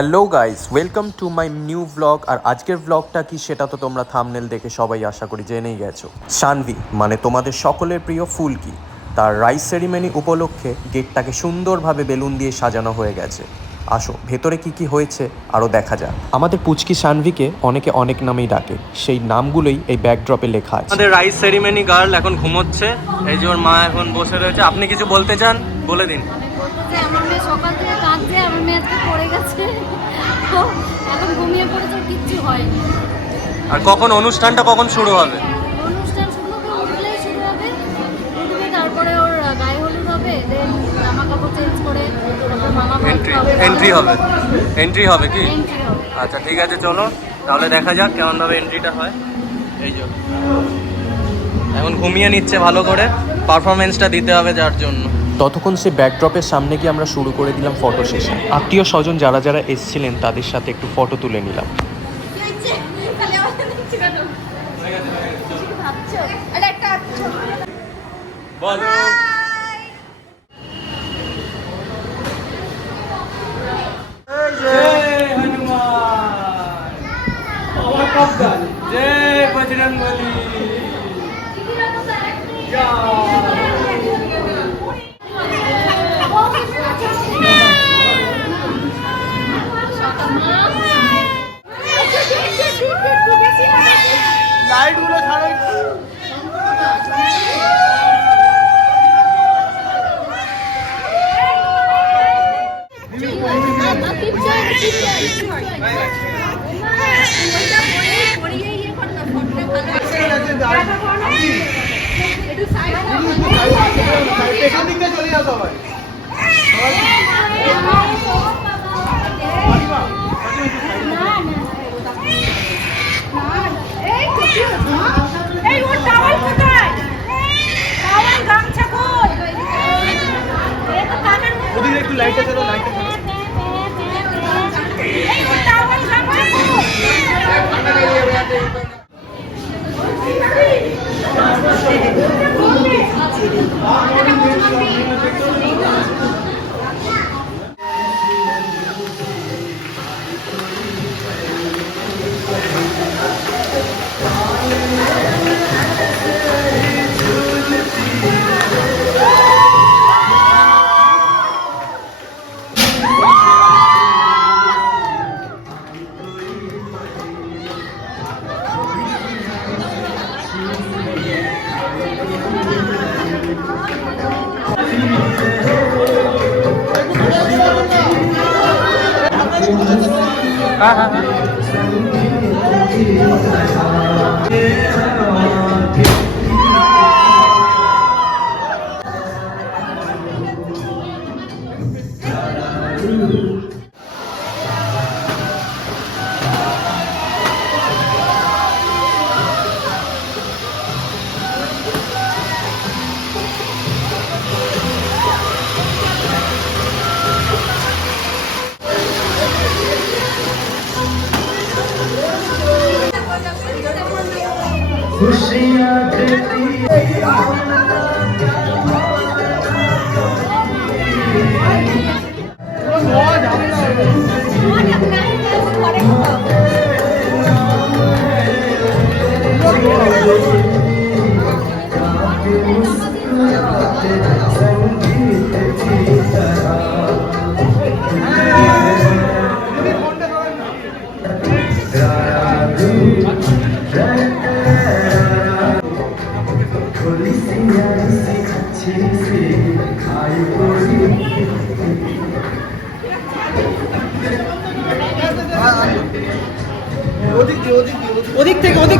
Hello guys, welcome to my new vlog. আর আজকের ব্লগটা কি সেটা তো তোমরা থাম্বনেল দেখে সবাই আশা করি জেনেই গেছো। শানভি মানে তোমাদের সকলের প্রিয় ফুলকি, তার রাইস সেরিমনি উপলক্ষে গেটটাকে সুন্দরভাবে বেলুন দিয়ে সাজানো হয়ে গেছে। আসো ভেতরে কি কি হয়েছে আরও দেখা যাক। আমাদের পুচকি শানভিকে অনেকে অনেক নামেই ডাকে, সেই নামগুলোই এই ব্যাকড্রপে লেখা আছে। আমাদের রাইস সেরিমনি গার্ল এখন ঘুমোচ্ছে, এই যে ওর মা এখন বসে রয়েছে। আপনি কিছু বলতে চান বলে দিন। আমার মেয়ে সকাল থেকে কাঁদছে, আমার মেয়ে আজকে পড়ে গেছে, তো এখন ঘুমিয়ে পড়েছে, ওর কিচ্ছু হয়নি। আর কখন অনুষ্ঠানটা কখন শুরু হবে? অনুষ্ঠান শুরু হবে, উঠলেই শুরু হবে, উঠবে তারপরে ওর গায়ে হলুদ হবে, দেন জামা কাপড় চেঞ্জ করে তারপর মামা এন্ট্রি হবে এন্ট্রি হবে কি? এন্ট্রি হবে। আচ্ছা ঠিক আছে, চলো তাহলে দেখা যাক কেমনভাবে এন্ট্রিটা হয়। এই জন্য এখন ঘুমিয়ে নিচ্ছে, ভালো করে পারফরমেন্সটা দিতে হবে যার জন্য। ততক্ষণ সে ব্যাকড্রপের সামনে গিয়ে আমরা শুরু করে দিলাম ফটো সেশন। আত্মীয় স্বজন যারা যারা এসেছিলেন তাদের সাথে একটু ফটো তুলে নিলাম। বলো। জয় হনুমান, জয় বজরংবলী। লাইট গুলো ছাড়ো। চলে যাও সবাই। ওদিকে একটু লাইটটা চালো, লাইটটা চালো। হ্যাঁ হ্যাঁ হ্যাঁ। ওদিক থেকে ওদিক।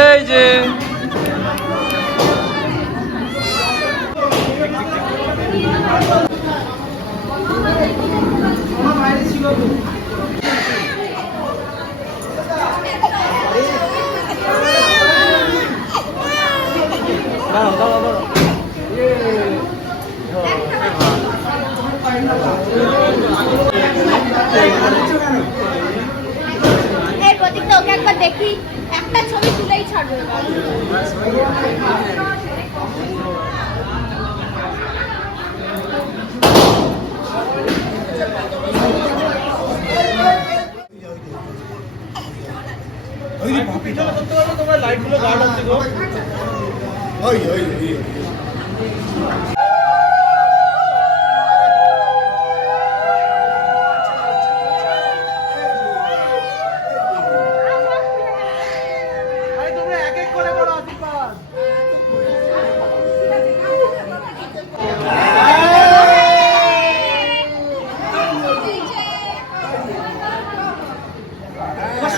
এই যে একবার দেখি, একটা ছবি তুলেই ছাড়বো। তোমরা লাইটগুলো গার্ড আছে গো।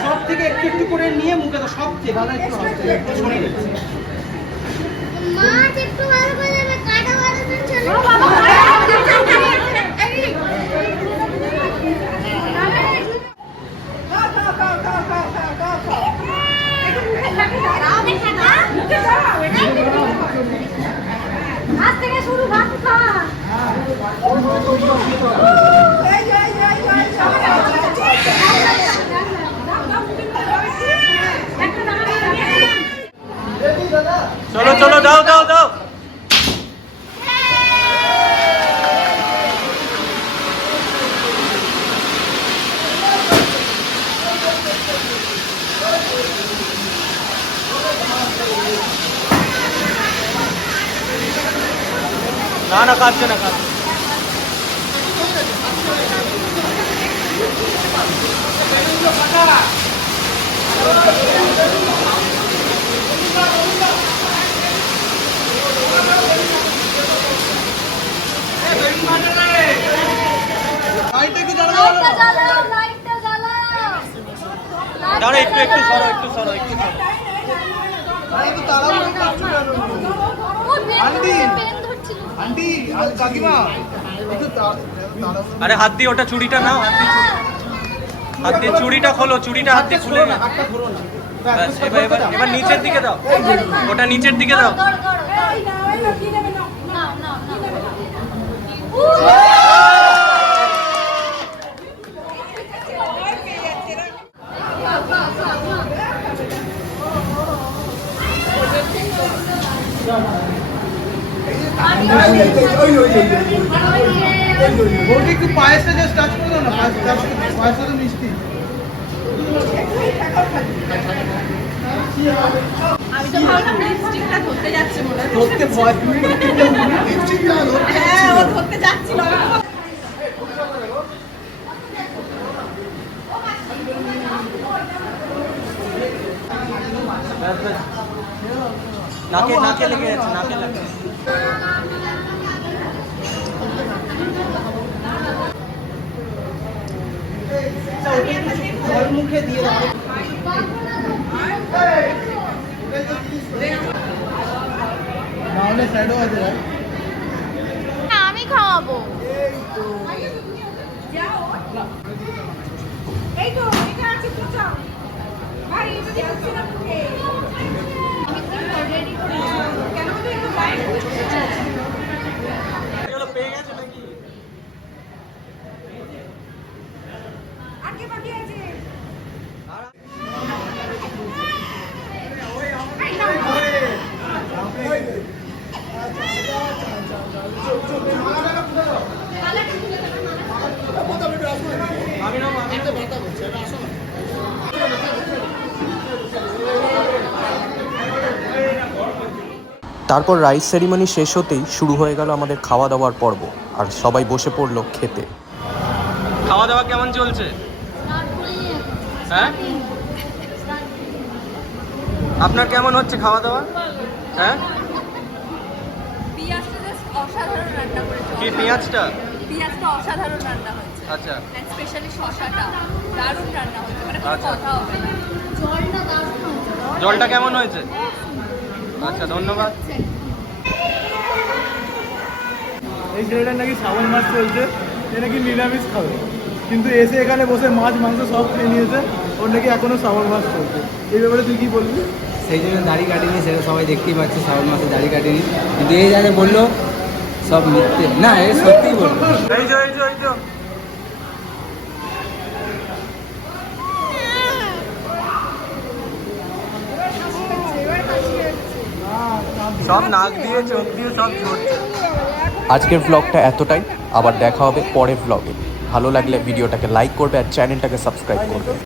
সব থেকে একটু একটু করে নিয়ে মুখে তো সব থেকে দাদা একটু সরে গেছে। মাছ একটু ভালো করে দেবে, কাটা ভালো করে চলে। আজ থেকে শুরু ভাত খাওয়া। চলো চলো দাও দাও দাও। না না কাটছে না কাটছে। লাইটটা জ্বালাও, লাইটটা জ্বালাও। দাঁড়া একটু একটু সরো একটু সরো একটু সরো। ও পেন ধরছিল। আরে হাত দিয়ে ওটা চুড়িটা নাও, হাত দিয়ে চুড়িটা খোলো, চুড়িটা হাত দিয়ে খুলে নাও। ব্যাস, এবার এবার এবার নিচের দিকে দাও, ওটা নিচের দিকে দাও। ধরো, ধরো, ধরো। নাও, নাও, একটু পায়েসটা জাস্ট টাচ করে দাও না, পায়েসটা তো মিষ্টি। আমি তো ভাবলাম লিপস্টিকটা ধরতে যাচ্ছে মনে হয়। ধরতে ভয়। হ্যাঁ, ও ধরতে যাচ্ছিল। ব্যাস, ব্যাস। নাকে নাকে লেগে যাচ্ছে, নাকে লেগে যাচ্ছে। জল মুখে দিয়ে দাও। নাহলে স্যাডও আছে ভাই। আমি খাওয়াবো। এই তো এটা আছে তো চাও। ভাই এটা দিচ্ছি না মুখে। কেন তো একটু বাইরে চলো পেয়ে গেছো নাকি? আগে বাকি আছে। তারপর রাইস সেরিমনি শেষ হতেই শুরু হয়ে গেল আমাদের খাওয়া দাওয়ার পর্ব, আর সবাই বসে পড়লো খেতে। খাওয়া দাওয়া কেমন চলছে? হ্যাঁ, আপনার কেমন হচ্ছে খাওয়া দাওয়া? হ্যাঁ, পিঁয়াজটা জাস্ট অসাধারণ রান্না করেছে। কি পেঁয়াজটা? পিঁয়াজটা অসাধারণ রান্না হচ্ছে। আচ্ছা এন্ড স্পেশালি শসাটা দারুণ রান্না হচ্ছে, মানে কোনো আচ্ছা। কথা হবে না। জলটা দারুণ হয়েছে। জলটা কেমন হয়েছে? আচ্ছা ধন্যবাদ। এই ছেলেটার নাকি শ্রাবণ মাস চলছে, এ নাকি নিরামিষ খাবে, কিন্তু এসে এখানে বসে মাছ মাংস সব খেয়ে নিয়েছে। ওর নাকি এখনো শ্রাবণ মাস চলছে। এই ব্যাপারে তুই কি বলবি? সেই জন্য দাড়ি কাটিনি, সেটা সবাই দেখতেই পাচ্ছে, শ্রাবণ মাসে দাড়ি কাটিনি। কিন্তু এই যা বললো সব মিথ্যে, না এ সত্যিই বললো। এই যে এই যে এই যে সব নাক দিয়ে চোখ দিয়ে সব ঝরছে। আজকের ব্লগটা এতটাই, আবার দেখা হবে পরের ব্লগে। ভালো লাগলে ভিডিওটাকে লাইক করবে আর চ্যানেলটাকে সাবস্ক্রাইব করবে।